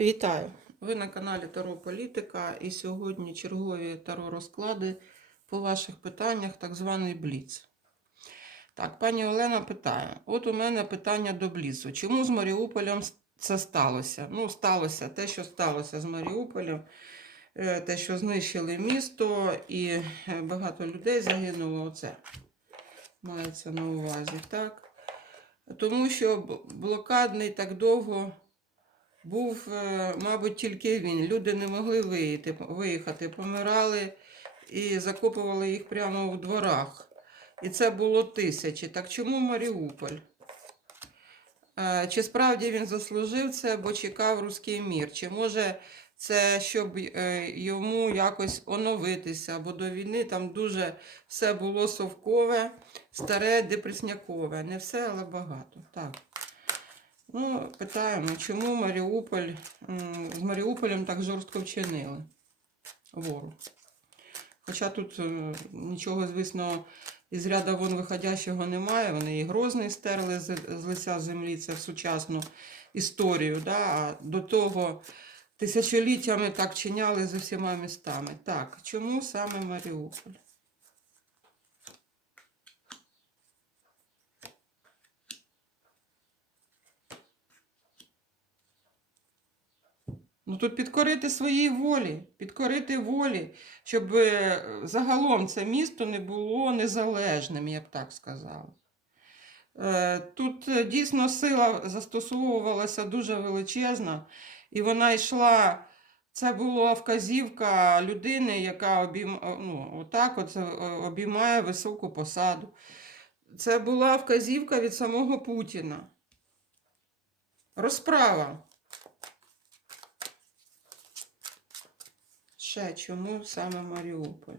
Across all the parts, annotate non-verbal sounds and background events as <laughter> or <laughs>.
Вітаю! Ви на каналі Таро Політика і сьогодні чергові таро розклади по ваших питаннях, так званий Бліц. Так, пані Олена питає: от у мене питання до Бліцу. Чому з Маріуполем це сталося? Ну, сталося те, що сталося з Маріуполем, е, те, що знищили місто, і е, багато людей загинуло. Оце мається на увазі, так? Тому що блокадний так довго був, е, мабуть, тільки він. Люди не могли виїти, виїхати, помирали і закопували їх прямо в дворах. І це було тисячі. Так чому Маріуполь? Е, Чи справді він заслужив це, бо чекав руський мір? Чи може це, щоб е, йому якось оновитися? Бо до війни там дуже все було совкове, старе, депреснякове. Не все, але багато. Так. Ну, питаємо, чому Маріуполь, з Маріуполем так жорстко вчинили ворог. Хоча тут е, нічого, звісно, із ряда вон виходящого немає. Вони і Грозний стерли з, з лиця землі, це в сучасну історію. Да? А до того тисячоліттями так чиняли з усіма містами. Так, чому саме Маріуполь? Ну тут підкорити своїй волі, підкорити волі, щоб е, загалом це місто не було незалежним, я б так сказала. Е, Тут е, дійсно сила застосовувалася дуже величезна, і вона йшла. Це була вказівка людини, яка обійм... ну, отак от обіймає високу посаду. Це була вказівка від самого Путіна. Розправа. Ще чому саме Маріуполь?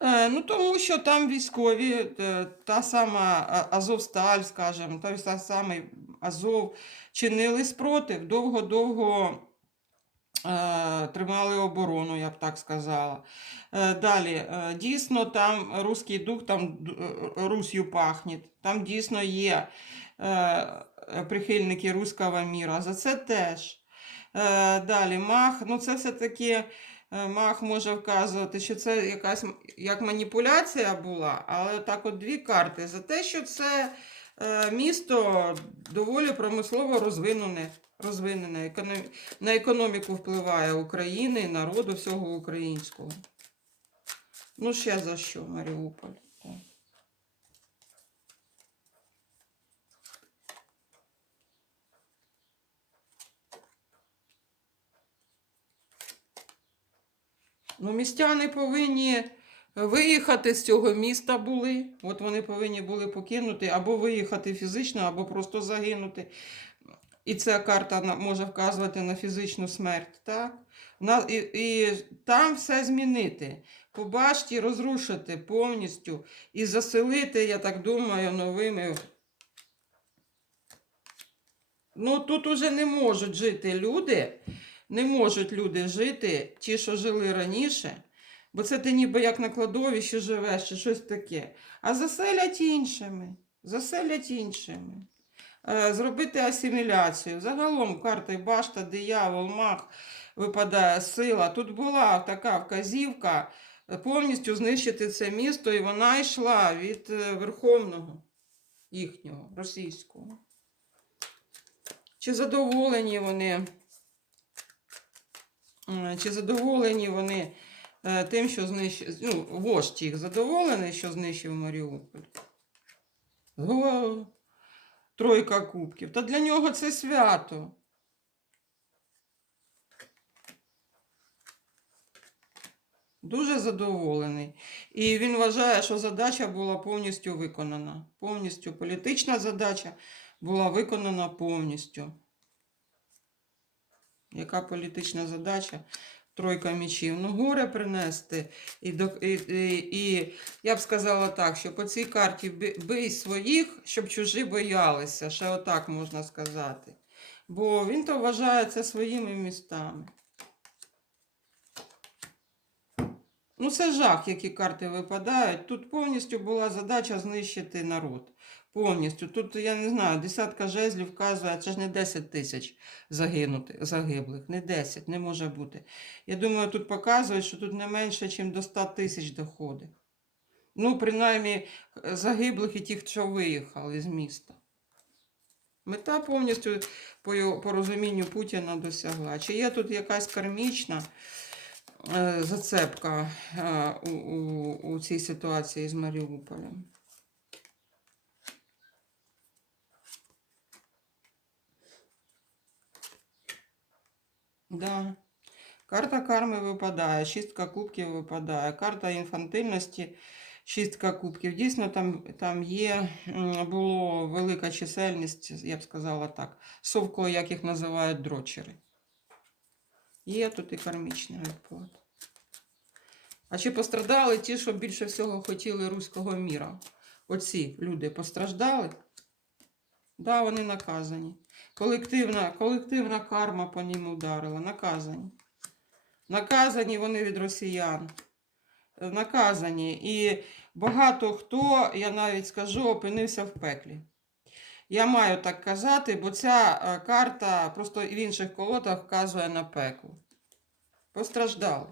Е, ну, тому що там військові, е, та сама Азовсталь, скажімо, той са- самий Азов чинили спротив, довго-довго е, тримали оборону, я б так сказала. Е, далі, е, дійсно, там руський дух, там е, Русью пахне, там дійсно є е, прихильники руського міра. За це теж. Е, далі, мах, ну це все-таки. Е, Мах може вказувати, що це якась як маніпуляція була, але так от дві карти за те, що це е, місто доволі промислово розвинене, розвинене на економіку впливає України, народу всього українського. Ну, ще за що, Маріуполь? О. Ну, містяни повинні виїхати з цього міста були. От вони повинні були покинути або виїхати фізично, або просто загинути. І ця карта може вказувати на фізичну смерть. Так? На, і, і там все змінити. По башті розрушити повністю і заселити, я так думаю, новими. Ну, тут уже не можуть жити люди, не можуть люди жити, ті, що жили раніше, бо це ти ніби як на кладовищі живеш чи щось таке. А заселять іншими. Заселять іншими. Е, Зробити асиміляцію. Загалом карти башта, диявол, мах випадає сила. Тут була така вказівка е, повністю знищити це місто, і вона йшла від е, верховного їхнього, російського. Чи задоволені вони? Чи задоволені вони е, тим, що знищив, ну, вождь їх задоволений, що знищив Маріуполь? Тройка кубків. Та для нього це свято. Дуже задоволений. І він вважає, що задача була повністю виконана. Повністю політична задача була виконана повністю. Яка політична задача? Тройка мічів. Ну, горе принести. І, і, і, я б сказала так, що по цій карті бий своїх, щоб чужі боялися. Ще отак можна сказати. Бо він то вважає це своїми містами. Ну, це жах, які карти випадають. Тут повністю була задача знищити народ. Повністю. Тут, я не знаю, десятка жезлів вказує, це ж не 10 тисяч загиблих, не 10, не може бути. Я думаю, тут показують, що тут не менше, ніж до 100 тисяч доходить. Ну, принаймні, е, загиблих і тих, що виїхали з міста. Мета повністю по, його- по розумінню Путіна досягла. Чи є тут якась кармічна е, зацепка е, у, у, у цій ситуації з Маріуполем? Да. Карта карми випадає, шістка кубків випадає, карта інфантильності, шістка кубків. Дійсно, там, там є, м, було велика чисельність, я б сказала так, совко, як їх називають дрочери. Є тут і кармічний відплат. А чи пострадали ті, що більше всього хотіли руського міра? Оці люди постраждали? Да, вони наказані. Колективна, колективна карма по ним ударила. Наказані. Наказані вони від росіян. Наказані. І багато хто, я навіть скажу, опинився в пеклі. Я маю так казати, бо ця е, карта просто в інших колодах вказує на пекло. Постраждали.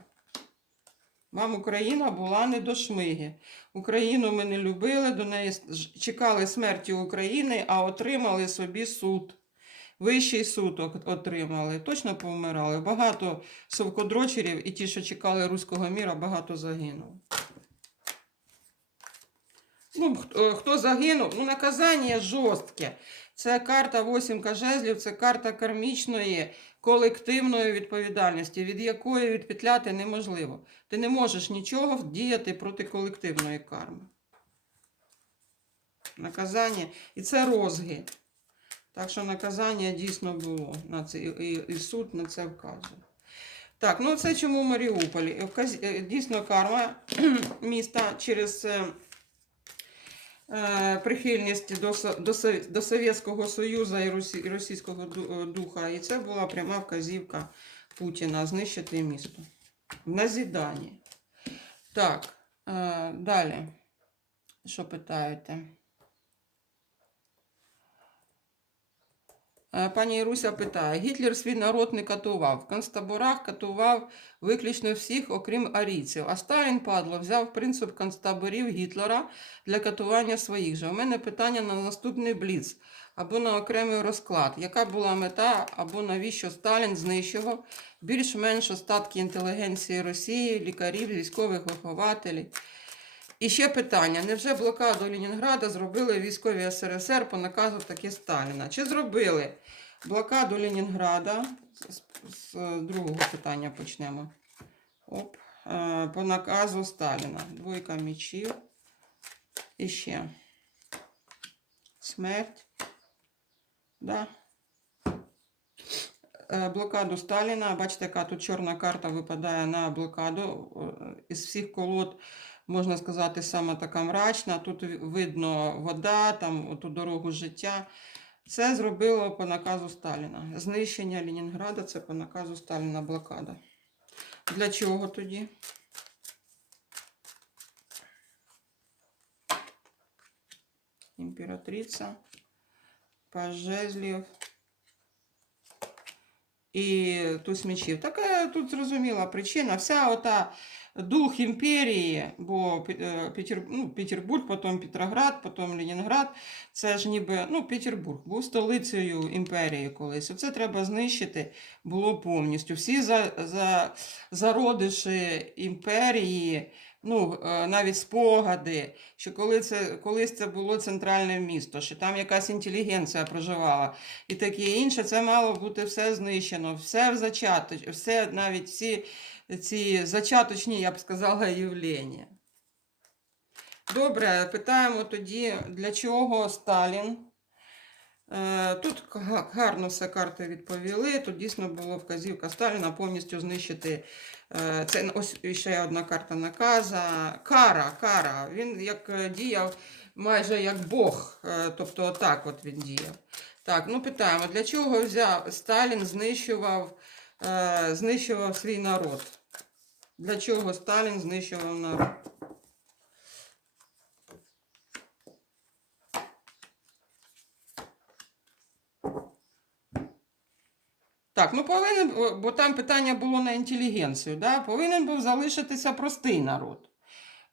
Вам Україна була не до шмиги. Україну ми не любили, до неї чекали смерті України, а отримали собі суд. Вищий суд отримали, точно повмирали. Багато совкодрочерів і ті, що чекали руського міра, багато загинуло. Ну, хто, хто загинув? Ну, наказання жорстке. Це карта восімка жезлів, це карта кармічної колективної відповідальності, від якої відпетляти неможливо. Ти не можеш нічого діяти проти колективної карми. Наказання. І це розги. Так що наказання дійсно було. На це, і, суд на це вказує. Так, ну це чому в Маріуполі? Е, Дійсно, карма <clears throat> міста через е, прихильність до, до, до Совєтського Союзу і Росі- російського е, духа. І це була пряма вказівка Путіна знищити місто. В назіданні. Так, е, далі. Що питаєте? Пані Іруся питає: Гітлер свій народ не катував. В концтаборах катував виключно всіх, окрім арійців. А Сталін, падло, взяв принцип концтаборів Гітлера для катування своїх же. У мене питання на наступний бліц або на окремий розклад. Яка була мета, або навіщо Сталін знищував більш-менш остатки інтелігенції Росії, лікарів, військових вихователів? І ще питання: невже блокаду Ленінграда зробили військові СРСР по наказу таки Сталіна? Чи зробили блокаду Ленінграда? З, з- другого питання почнемо. Оп. Е, По наказу Сталіна. Двойка мечів. І ще. Смерть. Да. Е, Блокаду Сталіна. Бачите, яка тут чорна карта випадає на блокаду. Е, Із всіх колод можна сказати, саме така мрачна. Тут видно вода, там оту дорогу життя. Це зробило по наказу Сталіна. Знищення Ленінграда це по наказу Сталіна блокада. Для чого тоді? Імператриця, паж жезлів і туз мечів. Така тут зрозуміла причина. Вся ота дух імперії, бо е, Петер, ну, Петербург, потім Петроград, потім Ленінград. Це ж ніби ну, Петербург був столицею імперії колись. Оце треба знищити було повністю. Всі за, за, зародиші імперії. Ну, е, навіть спогади, що коли це, колись це було центральне місто, що там якась інтелігенція проживала і таке інше, це мало бути все знищено, все в зачаток, все навіть всі ці зачаточні, я б сказала, явлення. Добре, питаємо тоді, для чого Сталін? Е, Тут гарно все карти відповіли. Тут дійсно була вказівка Сталіна повністю знищити. е, Це ось ще одна карта наказа. Кара, кара. Він як е, діяв майже як Бог. Тобто отак от він діяв. Так, ну питаємо, для чого взяв Сталін знищував, знищував свій народ? Для чого Сталін знищував народ? Так, ну повинен, бо там питання було на інтелігенцію, да? повинен був залишитися простий народ.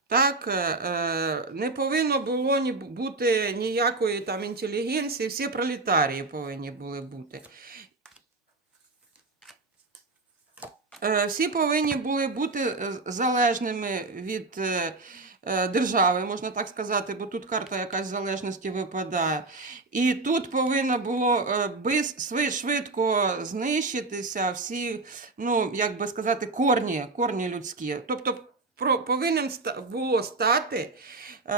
Так, е, е, не повинно було бути ніякої там інтелігенції, всі пролітарії повинні були бути. Всі повинні були бути е, залежними від е, е, держави, можна так сказати, бо тут карта якась залежності випадає. І тут повинно було е, без, швидко знищитися всі, ну, як би сказати, корні, корні людські. Тобто повинен було стати. е,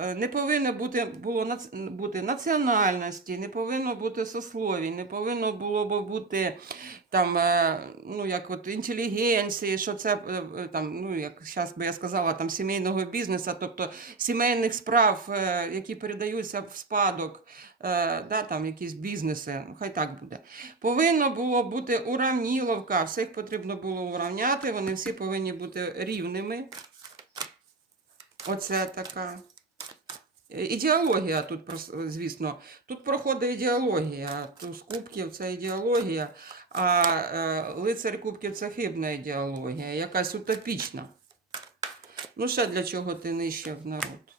е, Не повинно бути, було бути національності, не повинно бути сословій, не повинно було бути там, е, ну, як от інтелігенції, що це е, е, там, ну, як зараз би я сказала, там сімейного бізнесу, тобто сімейних справ, які передаються в спадок, да, там якісь бізнеси, ну, хай так буде. Повинно було бути уравніловка, всіх потрібно було уравняти, вони всі повинні бути рівними. Оце така. Е, Ідеологія тут, звісно, тут проходить ідеологія. Туз кубків це ідеологія, а е, лицар кубків це хибна ідеологія, якась утопічна. Ну, ще для чого ти нищив народ?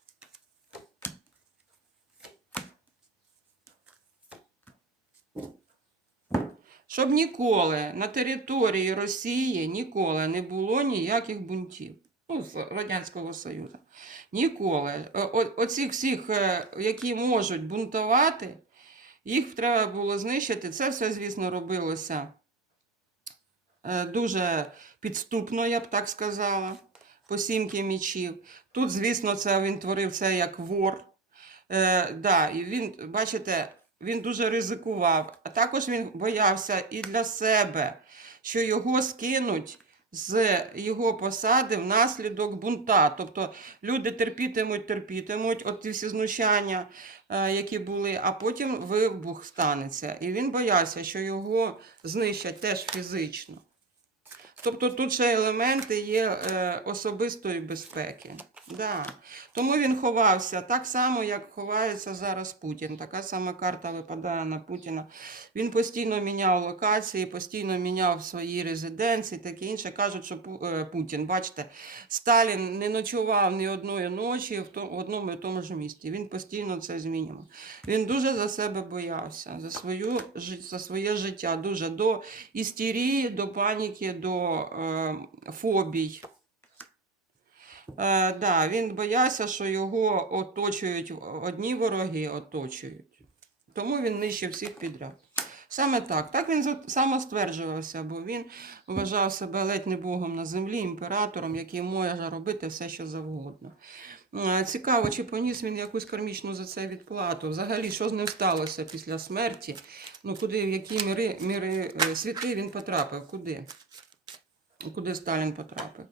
Щоб ніколи на території Росії ніколи не було ніяких бунтів. Ну, з Радянського Союзу. Ніколи. О- Оцих всіх, е, які можуть бунтувати, їх треба було знищити. Це все, звісно, робилося е, дуже підступно, я б так сказала, по сімки мічів. Тут, звісно, це він творив це як вор. Е, да, і він, бачите, він дуже ризикував, а також він боявся і для себе, що його скинуть з його посади внаслідок бунта. Тобто люди терпітимуть, терпітимуть от ці всі знущання, е, які були, а потім вибух станеться. І він боявся, що його знищать теж фізично. Тобто тут ще елементи є е, особистої безпеки. Да. Тому він ховався так само, як ховається зараз Путін. Така сама карта випадає на Путіна. Він постійно міняв локації, постійно міняв свої резиденції, таке інше. Кажуть, що е, Путін, бачите, Сталін не ночував ні одної ночі в одному і тому ж місті. Він постійно це змінював. Він дуже за себе боявся, за, свою, за своє життя, дуже до істерії, до паніки, до е, фобій. Е, да, він боявся, що його оточують одні вороги, оточують. Тому він нищив всіх підряд. Саме так. Так він самостверджувався, бо він вважав себе ледь не Богом на землі, імператором, який може робити все, що завгодно. Е, Цікаво, чи поніс він якусь кармічну за це відплату. Взагалі, що з ним сталося після смерті? Ну, куди, в які міри, міри е, світи він потрапив? Куди? Куди Сталін потрапив?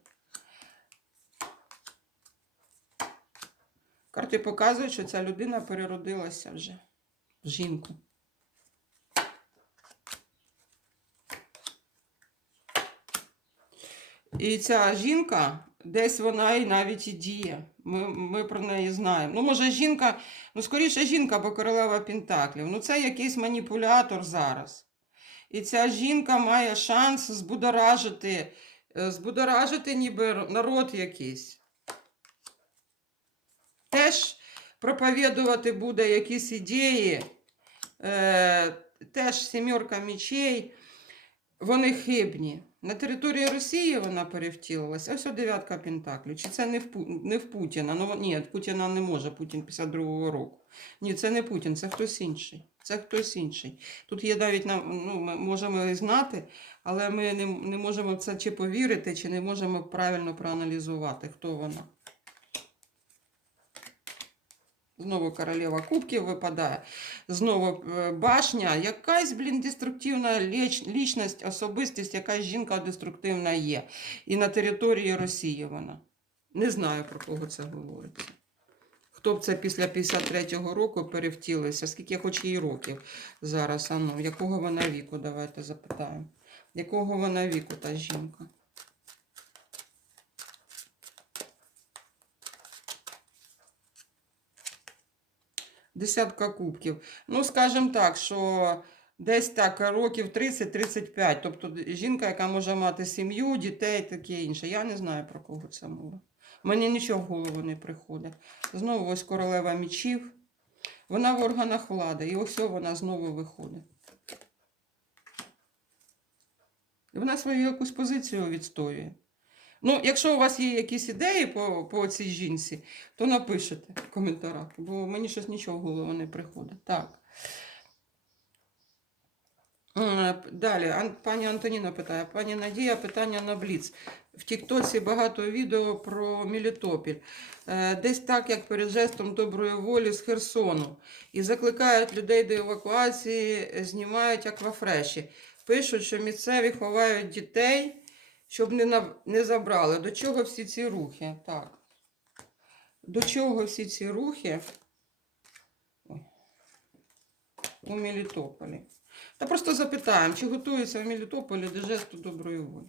Карти показують, що ця людина переродилася вже в жінку. І ця жінка, десь вона і навіть і діє. Ми, ми про неї знаємо. Ну, може, жінка, ну, скоріше жінка, бо королева Пентаклів. Ну, це якийсь маніпулятор зараз. І ця жінка має шанс збудоражити, е, збудоражити ніби народ якийсь. Теж проповідувати буде якісь ідеї, е, теж сімерка мечей, вони хибні. На території Росії вона перевтілилася. Ось дев'ятка Пентаклів. Чи це не в, не в Путіна? Ну, ні, Путіна не може, Путін 52-го року. Ні, це не Путін, це хтось інший. Це хтось інший. Тут є навіть ну, ми можемо знати, але ми не, не можемо в це чи повірити, чи не можемо правильно проаналізувати, хто вона. Знову королева кубків випадає. Знову е, башня. Якась, блін, деструктивна ліч, лічність, особистість, якась жінка деструктивна є. І на території Росії вона. Не знаю, про кого це говориться. Хто б це після 53-го року перевтілився, скільки хоч їй років зараз, а ну, якого вона віку, давайте запитаємо. Якого вона віку та жінка? Десятка кубків. Ну, скажімо так, що Десь так років 30-35. Тобто жінка, яка може мати сім'ю, дітей, таке інше. Я не знаю про кого це мова. Мені нічого в голову не приходить. Знову ось королева мічів. Вона в органах влади. І ось вона знову виходить. І вона свою якусь позицію відстоює. Ну, якщо у вас є якісь ідеї по, по цій жінці, то напишете в коментарях, бо мені щось нічого в голову не приходить. Так. Е, Далі, пані Антоніна питає, пані Надія, питання на Бліц. В Тіктоці багато відео про Мелітопіль. Е, Десь так, як перед жестом доброї волі з Херсону. І закликають людей до евакуації, знімають аквафреші. Пишуть, що місцеві ховають дітей, щоб не, на... не забрали. До чого всі ці рухи? Так. До чого всі ці рухи у Мелітополі? Та просто запитаємо, чи готується в Мелітополі до жесту доброї волі.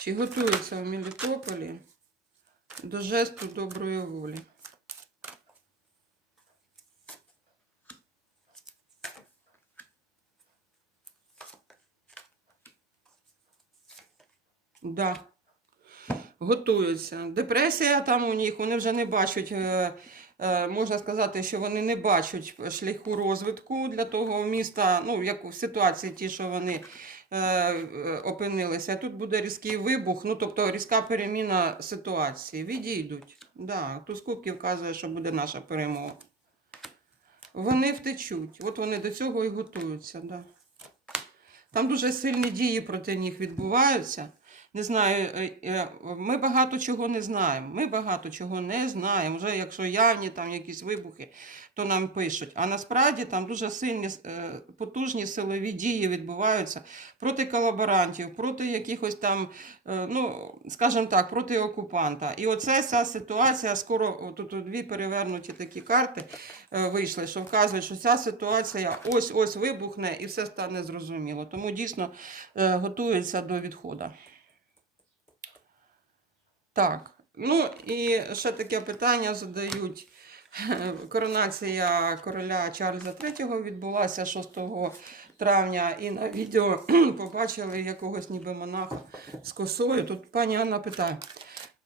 Чи готується в Мелітополі до жесту доброї волі? Да. Готуються. Депресія там у них, вони вже не бачать, е, е, можна сказати, що вони не бачать шляху розвитку для того міста, ну, як в ситуації ті, що вони е, опинилися. Тут буде різкий вибух, ну, тобто різка переміна ситуації. Відійдуть. Да, тут з кубків вказує, що буде наша перемога. Вони втечуть. От вони до цього і готуються. Да. Там дуже сильні дії проти них відбуваються. Не знаю, е, е, ми багато чого не знаємо. Ми багато чого не знаємо. Вже якщо явні там якісь вибухи, то нам пишуть. А насправді там дуже сильні е, потужні силові дії відбуваються проти колаборантів, проти якихось там, ну скажімо так, проти окупанта. І оце ця ситуація скоро тут дві перевернуті такі карти вийшли, що вказують, що ця ситуація ось ось вибухне і все стане зрозуміло. Тому дійсно готується до відходу. Так, ну і ще таке питання задають. <laughs> Коронація короля Чарльза III відбулася 6 травня, і на відео <clears throat> побачили якогось ніби монаха з косою. Тут пані Анна питає.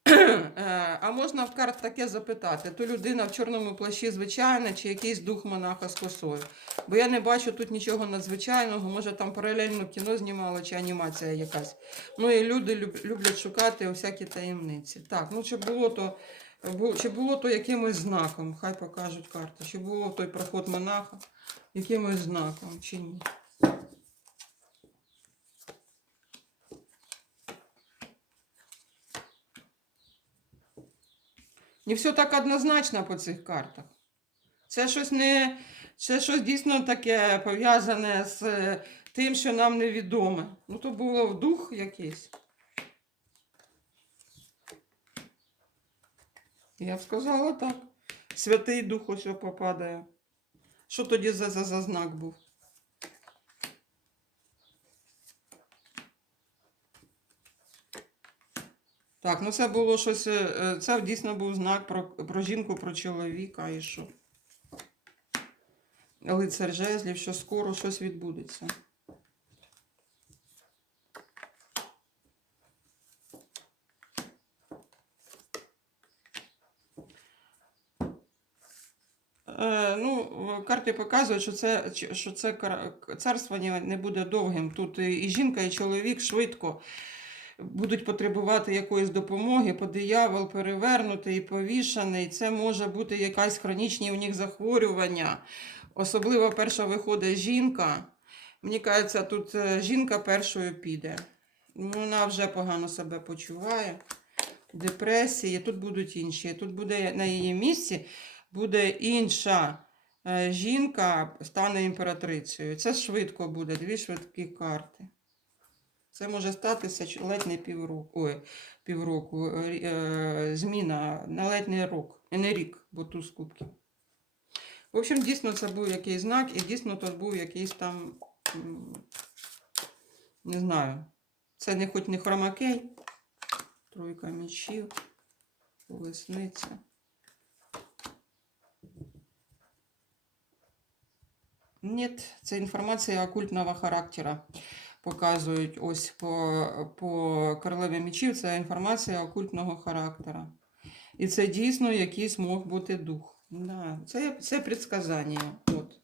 «Е, А можна в карт таке запитати? То людина в чорному плащі звичайна, чи якийсь дух монаха з косою? Бо я не бачу тут нічого надзвичайного, може там паралельно кіно знімало чи анімація якась. Ну і люди люб- люблять шукати всякі таємниці. Так, ну чи було то, чи було то якимось знаком, хай покажуть карти, чи було той проход монаха якимось знаком, чи ні. Не все так однозначно по цих картах. Це щось не. Це щось дійсно таке пов'язане з е, тим, що нам невідоме. Ну, то було в дух якийсь. Я б сказала так. Святий Дух ось попадає. Що тоді за, за, за знак був? Так, ну це було щось. е, е, Це дійсно був знак про, про жінку, про чоловіка і що. Лицар жезлів, що скоро щось відбудеться. Е, ну, в карті показують, що це, що це царствування не буде довгим. Тут і жінка, і чоловік швидко будуть потребувати якоїсь допомоги, по диявол перевернутий і повішаний. Це може бути якась хронічні у них захворювання. Особливо перша виходить жінка. Мені кажеться, тут е, жінка першою піде. Ну, Вона вже погано себе почуває. Депресії, тут будуть інші. Тут буде на її місці буде інша е, жінка, стане імператрицею. Це швидко буде, дві швидкі карти. Це може статися ледь не півроку, ой, півроку е, е, зміна на ледь не рок, не рік, бо тут з. В общем, дійсно, це був якийсь знак, і дійсно тут був якийсь там, не знаю, це не хоч не хромакей, тройка мічів, колесниця. Ні, це інформація окультного характера. Показують ось по, по королеві мечів, це інформація окультного характеру. І це дійсно якийсь мог бути дух. Да, це, це предсказання. От,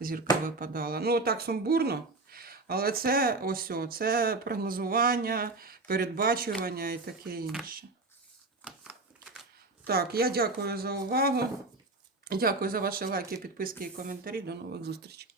зірка випадала. Ну, так сумбурно, але це ось о, це прогнозування, передбачування і таке інше. Так, я дякую за увагу. Дякую за ваші лайки, підписки і коментарі. До нових зустрічей.